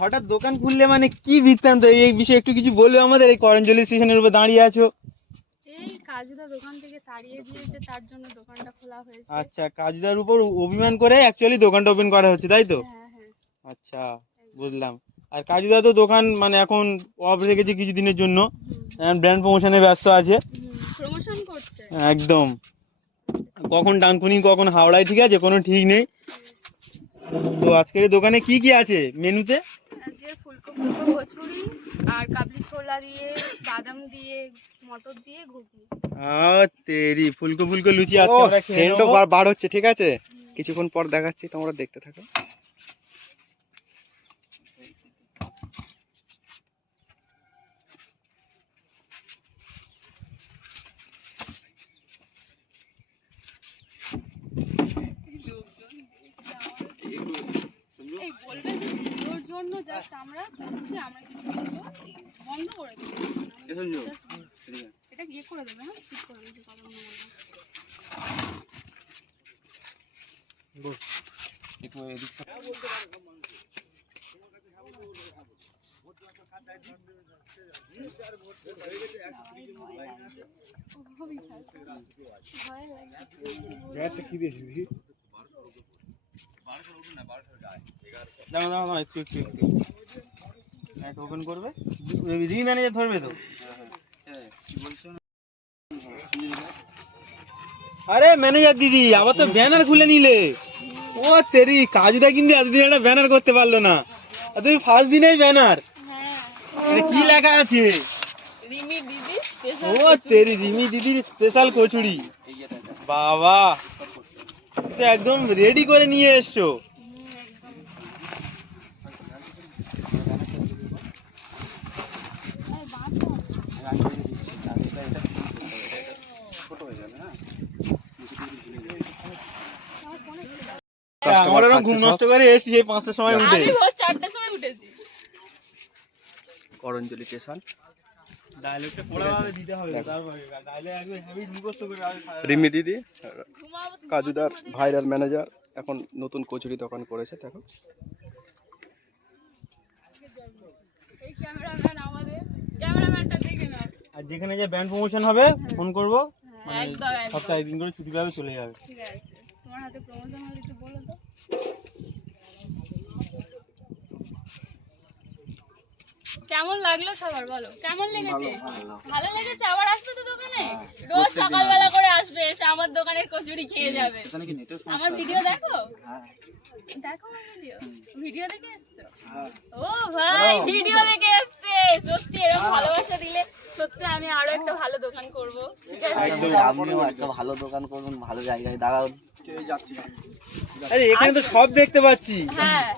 হঠাৎ দোকান খুললে মানে কি বৃত্তান্ত, এই বিষয়ে একটু কিছু বলবে আমাদের? এই করঞ্জলি স্টেশনের উপর দাঁড়িয়ে আছো। এই কাজুদা দোকান থেকে তাড়িয়ে দিয়েছে, তার জন্য দোকানটা খোলা হয়েছে। আচ্ছা, কাজুদার উপর অভিমান করে অ্যাকচুয়ালি দোকানটা ওপেন করা হচ্ছে, তাই তো? হ্যাঁ হ্যাঁ। আচ্ছা, বুঝলাম। আর কাজুদা তো দোকান মানে এখন অফ রেখেছে কিছু দিনের জন্য, ব্র্যান্ড প্রমোশনে ব্যস্ত আছে। প্রমোশন করছে একদম, কখন ডানকুনি কখন হাওড়ায়, ঠিক আছে, কোনো ঠিক নেই। তো আজকের এই দোকানে কি কি আছে মেনুতে? আজকে ফুলকো কচুরি আর কাবলি ছোলা দিয়ে, বাদাম দিয়ে, মটর দিয়ে ঘুগনি। তেরি ফুলকো ফুলকো লুচি আজকে ও আমরা খেয়ে সেন্টও নেবো। বার হচ্ছে, ঠিক আছে, কিছুক্ষণ পর দেখাচ্ছি, তোমরা দেখতে থাকো। এই বলবে যে ভিডিওর জন্য জাস্ট আমরা করছি, আমরা কিছু বলবো, বন্ধ করে দেবো। এটা ইয়ে করে দেবে, হ্যাঁ ঠিক করে দেবে, কথা বলবো। দাঁড়াও একটু ওপেন করবে, রি ম্যানেজার ধরবে তো? আরে ম্যানেজার দিদি, আবার তো ব্যানার খুলে নিলে। ও তেরি, কাজুটা কিন্তু এতদিন একটা ব্যানার করতে পারলো না, আর তুমি ফার্স্ট দিনেই ব্যানার। এটা কি লেখা আছে? রিমি দিদি ও তেরি, রিমি দিদির স্পেশাল কচুরি। বাবা, তো একদম রেডি করে নিয়ে এসছো। আমার এরকম ঘুম নষ্ট করে এসেছি সেই 5টার সময় উঠে। আমি ভোর 4টার সময় উঠেছি। করঞ্জলি স্টেশন, ডায়লগটা পড়াভাবে দিতে হবে, তারপরে ডায়লগ একদম হেভি মুখস্থ করে রিমি দিদি ঘুমাবো তো, কাজুদার ভাইরাল ম্যানেজার, এখন নতুন কচুরি দোকান করেছে, দেখো। এই ক্যামেরাম্যান আমাদের, ক্যামেরাম্যানটা দেখে নাও। আর যেখানে যে ব্যান্ড প্রমোশন হবে ফোন করবো, মানে একদম একদম সপ্তাহে একদিন করে ছুটি পাবে, চলে যাবে। ঠিক আছে। তোমার হাতে প্রমোশন হলে একটু বলো তো। কেমন লাগলো সবার, বলো কেমন লেগেছে? ভালো লেগেছে? আবার আসবে তো দোকানে? রোজ সকালবেলা করে আসবে, এসে আমার দোকানের কচুরি খেয়ে যাবে। আমার ভিডিও দেখো? দেখো আমার ভিডিও, ভিডিও দেখে এসছো? ও ভাই, ভিডিও দেখে এসছে। সত্যি এরকম ভালোবাসা দিলে সত্যি আমি আরো একটা ভালো দোকান করব, ঠিক আছে? আপনিও একটা ভালো দোকান করুন, ভালো জায়গায় দাঁড়ান। আরে এখানে তো সব দেখতে পাচ্ছি। হ্যাঁ।